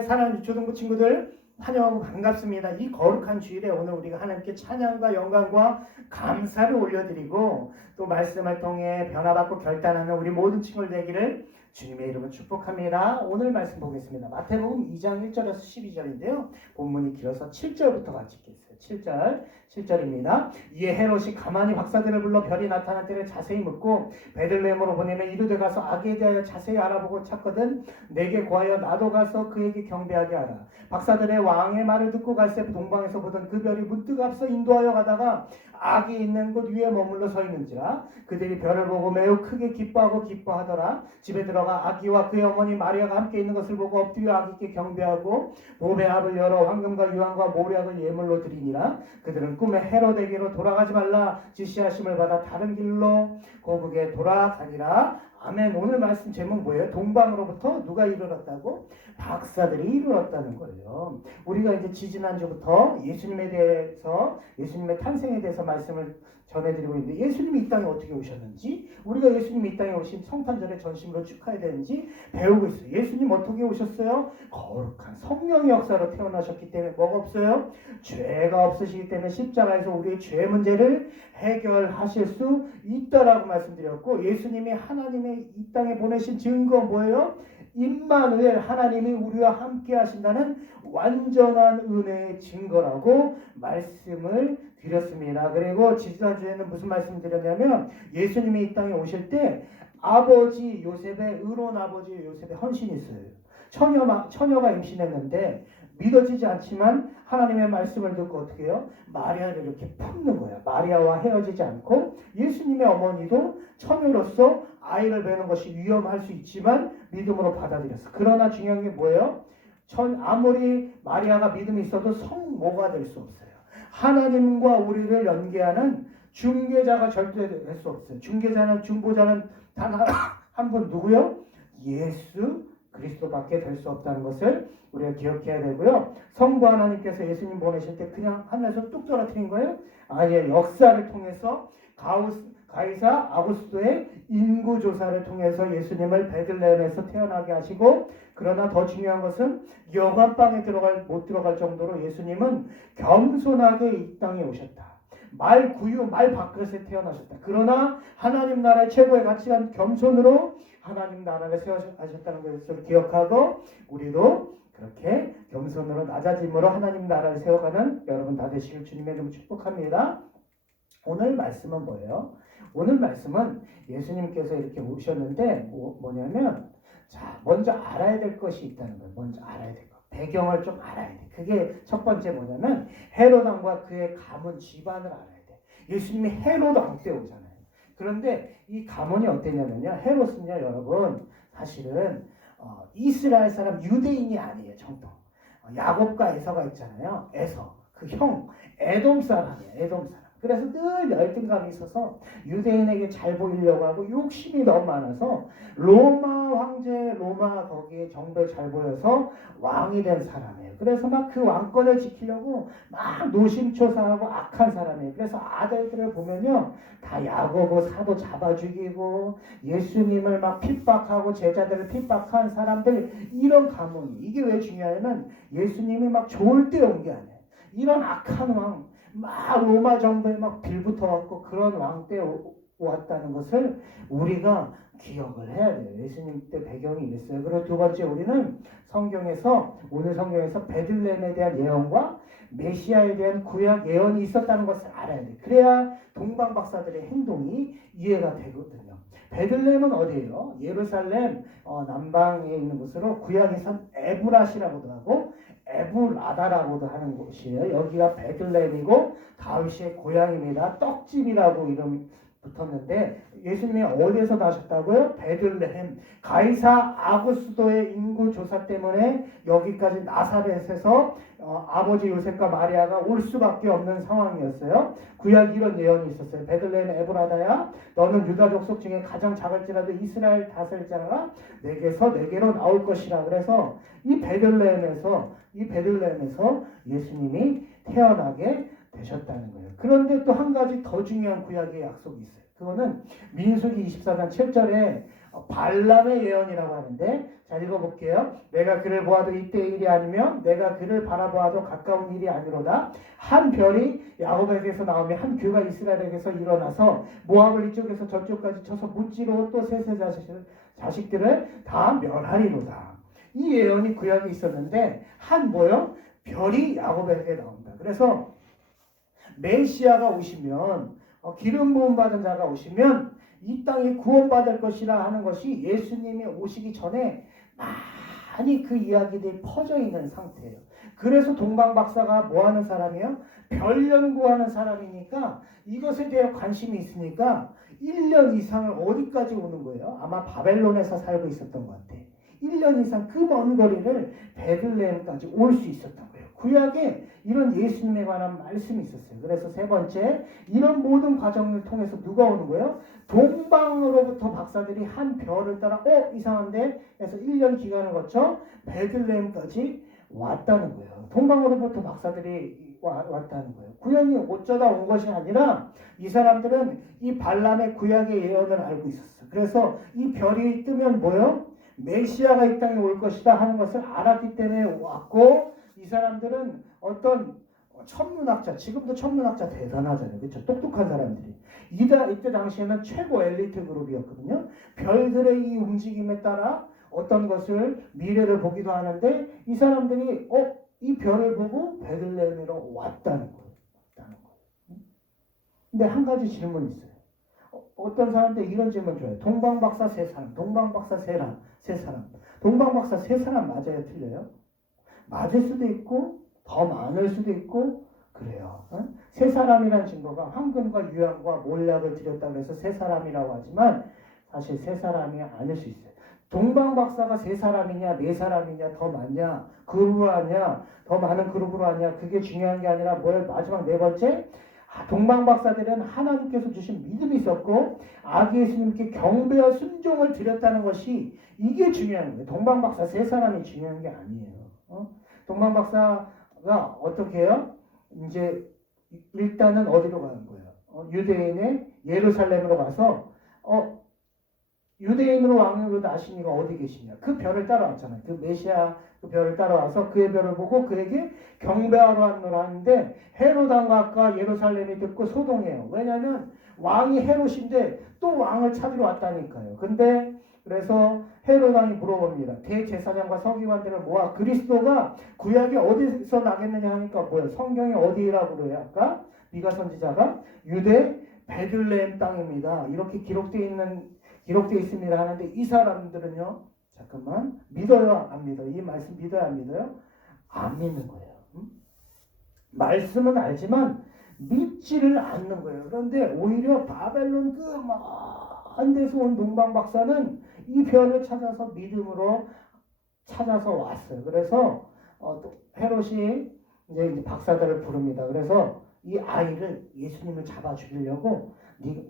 사랑하는 초등부 친구들 환영하고 반갑습니다. 이 거룩한 주일에 오늘 우리가 하나님께 찬양과 영광과 감사를 올려드리고 또 말씀을 통해 변화받고 결단하는 우리 모든 친구들 되기를 주님의 이름으로 축복합니다. 오늘 말씀 보겠습니다. 마태복음 2장 1절에서 12절인데요. 본문이 길어서 7절부터 같이 읽겠어요. 7절입니다. 이에 헤롯이 가만히 박사들을 불러 별이 나타난 때를 자세히 묻고 베들레헴으로 보내면 이르되 가서 아기에 대하여 자세히 알아보고 찾거든 내게 구하여 나도 가서 그에게 경배하게 하라. 박사들의 왕의 말을 듣고 갈새 동방에서 보던 그 별이 문득 앞서 인도하여 가다가 아기 있는 곳 위에 머물러 서 있는지라. 그들이 별을 보고 매우 크게 기뻐하더라. 집에 들어가 아기와 그의 어머니 마리아가 함께 있는 것을 보고 엎드려 아기께 경배하고 보배 합을 열어 황금과 유황과 모략을 예물로 드리니라. 그들은 꿈에 헤롯에게로 돌아가지 말라 지시하심을 받아 다른 길로 고국에 돌아가니라. 아멘. 오늘 말씀 제목 뭐예요? 동방으로부터 누가 이르렀다고? 박사들이 이르렀다는 거예요. 우리가 이제 지지난주부터 예수님에 대해서, 예수님의 탄생에 대해서 말씀을 전해드리고 있는데, 예수님이 이 땅에 어떻게 오셨는지, 우리가 예수님이 이 땅에 오신 성탄절에 전심으로 축하해야 되는지 배우고 있어요. 예수님 어떻게 오셨어요? 거룩한 성령의 역사로 태어나셨기 때문에 뭐가 없어요? 죄가 없으시기 때문에 십자가에서 우리의 죄 문제를 해결하실 수 있다라고 말씀드렸고, 예수님이 하나님의 이 땅에 보내신 증거 뭐예요? 임마누엘, 하나님이 우리와 함께 하신다는 완전한 은혜의 증거라고 말씀을 드렸습니다. 그리고 지난주에는 무슨 말씀을 드렸냐면, 예수님이 이 땅에 오실 때 아버지 요셉의, 의로운 아버지 요셉의 헌신이 있어요. 처녀가 임신했는데 믿어지지 않지만 하나님의 말씀을 듣고 어떻게 해요? 마리아를 이렇게 품는 거예요. 마리아와 헤어지지 않고, 예수님의 어머니도 처녀로서 아이를 베는 것이 위험할 수 있지만 믿음으로 받아들였어. 그러나 중요한 게 뭐예요? 아무리 마리아가 믿음이 있어도 성모가 될 수 없어요. 하나님과 우리를 연계하는 중개자가 절대 될 수 없어요. 중보자는 단 한 분 누구요? 예수 그리스도밖에 될 수 없다는 것을 우리가 기억해야 되고요. 성부 하나님께서 예수님 보내실 때 그냥 하늘에서 뚝 떨어뜨린 거예요? 아니에요. 역사를 통해서 가이사 아구스도의 인구조사를 통해서 예수님을 베들레헴에서 태어나게 하시고, 그러나 더 중요한 것은 여관방에 못 들어갈 정도로 예수님은 겸손하게 이 땅에 오셨다. 말 밥그릇에 태어나셨다. 그러나 하나님 나라의 최고의 가치관 겸손으로 하나님 나라를 세워하셨다는 것을 기억하고, 우리도 그렇게 겸손으로 낮아짐으로 하나님 나라를 세워가는 여러분 다 되시길 주님의 이름으로 축복합니다. 오늘 말씀은 뭐예요? 오늘 말씀은 예수님께서 이렇게 오셨는데 뭐냐면, 자, 먼저 알아야 될 것이 있다는 거예요. 먼저 알아야 될 것. 배경을 좀 알아야 돼. 그게 첫 번째 뭐냐면, 헤롯 왕과 그의 가문 집안을 알아야 돼. 예수님이 헤롯 왕 때 오잖아요. 그런데 이 가문이 어땠냐면요, 헤롯은요, 여러분 사실은 이스라엘 사람, 유대인이 아니에요. 정통 야곱과 에서가 있잖아요. 에서 그 형 에돔 사람이에요. 에돔 사람. 그래서 늘 열등감이 있어서 유대인에게 잘 보이려고 하고 욕심이 너무 많아서 로마 거기에 정부에 잘 보여서 왕이 된 사람이에요. 그래서 막 그 왕권을 지키려고 막 노심초사하고 악한 사람이에요. 그래서 아들들을 보면요, 다 야고보 사도 잡아 죽이고 예수님을 막 핍박하고 제자들을 핍박한 사람들, 이런 가문이. 이게 왜 중요하냐면, 예수님이 막 좋을 때 온 게 아니에요. 이런 악한 왕, 막 로마 정부에 막 빌붙어갖고 그런 왕 때 왔다는 것을 우리가 기억을 해야 돼요. 예수님 때 배경이 이랬어요. 그리고 두 번째, 우리는 오늘 성경에서 베들레헴에 대한 예언과 메시아에 대한 구약 예언이 있었다는 것을 알아야 돼요. 그래야 동방 박사들의 행동이 이해가 되거든요. 베들레헴은 어디예요? 예루살렘 남방에 있는 곳으로 구약에선 에브라시라고도 하고 에불아다라고도 하는 곳이에요. 여기가 베들레헴이고 다윗의 고향입니다. 떡집이라고 이름 붙었는데, 예수님이 어디에서 나셨다고요? 베들레헴. 가이사 아구스도의 인구 조사 때문에 여기까지 나사렛에서 아버지 요셉과 마리아가 올 수밖에 없는 상황이었어요. 구약 이런 예언이 있었어요. 베들레헴 에브라다야, 너는 유다 족속 중에 가장 작을지라도 이스라엘 다스릴 자가 내게로 나올 것이라. 그래서 이 베들레헴에서 예수님이 태어나게 되셨다는 거예요. 그런데 또 한 가지 더 중요한 구약의 약속이 있어요. 그거는 민수기 24장 7절에 발람의 예언이라고 하는데, 자 읽어볼게요. 내가 그를 보아도 이때의 일이 아니면 내가 그를 바라보아도 가까운 일이 아니로다. 한 별이 야곱에게서 나오며 한 규가 이스라엘에게서 일어나서 모압을 이쪽에서 저쪽까지 쳐서 무찌르고 또 셋의 자식들을 다 멸하리로다. 이 예언이 구약에 있었는데 한 뭐요? 별이 야곱에게 나온다. 그래서 메시아가 오시면, 기름 부음 받은 자가 오시면 이 땅이 구원받을 것이라 하는 것이 예수님이 오시기 전에 많이 그 이야기들이 퍼져 있는 상태예요. 그래서 동방박사가 뭐 하는 사람이에요? 별 연구하는 사람이니까 이것에 대해 관심이 있으니까 1년 이상을 어디까지 오는 거예요? 아마 바벨론에서 살고 있었던 것 같아. 1년 이상 그 먼 거리를 베들레헴까지 올 수 있었던 거예요. 구약에 이런 예수님에 관한 말씀이 있었어요. 그래서 세 번째, 이런 모든 과정을 통해서 누가 오는 거예요? 동방으로부터 박사들이 한 별을 따라 이상한데 해서 1년 기간을 거쳐 베들레헴까지 왔다는 거예요. 동방으로부터 박사들이 왔다는 거예요. 구약이 어쩌다 온 것이 아니라 이 사람들은 이 발람의 구약의 예언을 알고 있었어요. 그래서 이 별이 뜨면 뭐요? 메시아가 이 땅에 올 것이다 하는 것을 알았기 때문에 왔고, 이 사람들은 어떤 천문학자, 지금도 천문학자 대단하잖아요. 그렇죠? 똑똑한 사람들이. 이때 당시에는 최고 엘리트 그룹이었거든요. 별들의 이 움직임에 따라 어떤 것을 미래를 보기도 하는데 이 사람들이 이 별을 보고 베들레헴으로 왔다는 거예요. 근데 한 가지 질문이 있어요. 어떤 사람들 이런 질문 줘요. 동방박사 세 사람, 동방박사 세 사람. 동방박사 세 사람 맞아요? 틀려요? 맞을 수도 있고 더 많을 수도 있고 그래요. 세 사람이라는 증거가 황금과 유황과 몰약을 드렸다고 해서 세 사람이라고 하지만 사실 세 사람이 아닐 수 있어요. 동방박사가 세 사람이냐 네 사람이냐 더 많냐 그룹으로 하냐 더 많은 그룹으로 하냐 그게 중요한 게 아니라 마지막 네 번째, 동방박사들은 하나님께서 주신 믿음이 있었고 아기 예수님께 경배와 순종을 드렸다는 것이 이게 중요한 거예요. 동방박사 세 사람이 중요한 게 아니에요. 동방박사가 어떻게 해요? 이제 일단은 어디로 가는 거예요? 유대인의 예루살렘으로 가서 유대인으로 왕으로 나신 이가 어디 계시냐? 그 별을 따라왔잖아요. 그 메시아 그 별을 따라와서 그의 별을 보고 그에게 경배하러 하는데 헤롯 왕과 예루살렘이 듣고 소동해요. 왜냐하면 왕이 헤롯인데 또 왕을 찾으러 왔다니까요. 근데 그래서 헤롯 왕이 물어봅니다. 대제사장과 서기관들을 모아 그리스도가 구약이 어디서 나겠느냐 하니까 뭐예요? 성경이 어디라고 그래요? 아까 미가 선지자가 유대 베들레헴 땅입니다. 이렇게 기록되어 있습니다 하는데 이 사람들은요, 잠깐만, 믿어요 안 믿어요? 이 말씀 믿어요 안 믿어요? 안 믿는 거예요. 말씀은 알지만 믿지를 않는 거예요. 그런데 오히려 바벨론 그 먼 데서 온 동방박사는 이 별을 찾아서 믿음으로 찾아서 왔어요. 그래서 헤롯이 이제 박사들을 부릅니다. 그래서 이 아이를 예수님을 잡아 죽이려고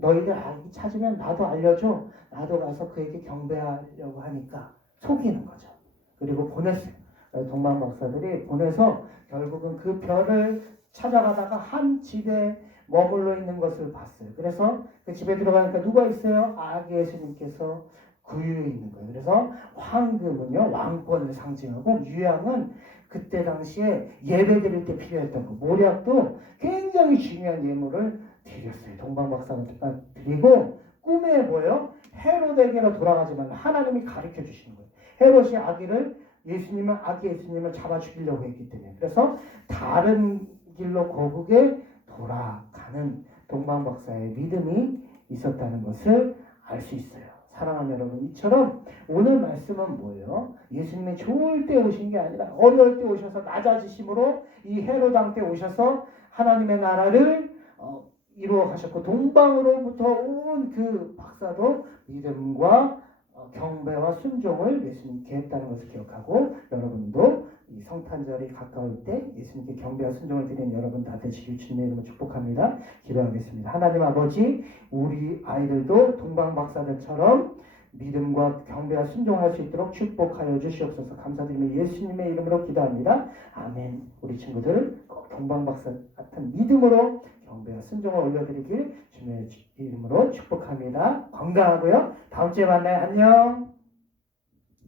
너희들 아기 찾으면 나도 알려줘. 나도 가서 그에게 경배하려고 하니까 속이는 거죠. 그리고 보냈어요. 동방박사들이 보내서 결국은 그 별을 찾아가다가 한 집에 머물러 있는 것을 봤어요. 그래서 그 집에 들어가니까 누가 있어요? 아기 예수님께서 구유에 있는 거예요. 그래서 황금은요 왕권을 상징하고 유향은 그때 당시에 예배 드릴 때 필요했던 거. 모략도 굉장히 중요한 예물을 드렸어요. 동방박사가 드리고 꿈에 뭐예요? 헤롯에게로 돌아가지 말라. 하나님이 가르쳐 주시는 거예요. 헤롯이 아기 예수님을 잡아 죽이려고 했기 때문에. 그래서 다른 길로 거국에 돌아가는 동방박사의 믿음이 있었다는 것을 알 수 있어요. 사랑하는 여러분, 이처럼 오늘 말씀은 뭐예요? 예수님이 좋을 때 오신 게 아니라 어려울 때 오셔서 낮아지심으로 이 헤롯 왕 때 오셔서 하나님의 나라를 이루어 가셨고 동방으로부터 온 그 박사도 믿음과 경배와 순종을 예수님께 했다는 것을 기억하고 여러분도 이 성탄절이 가까울 때 예수님께 경배와 순종을 드리는 여러분 다 되시길 주님의 이름으로 축복합니다. 기도하겠습니다. 하나님 아버지, 우리 아이들도 동방박사들처럼 믿음과 경배와 순종할 수 있도록 축복하여 주시옵소서. 감사드리며 예수님의 이름으로 기도합니다. 아멘. 우리 친구들 꼭 동방박사 같은 믿음으로 경배와 순종을 올려드리길 주님의 이름으로 축복합니다. 건강하고요. 다음 주에 만나요. 안녕.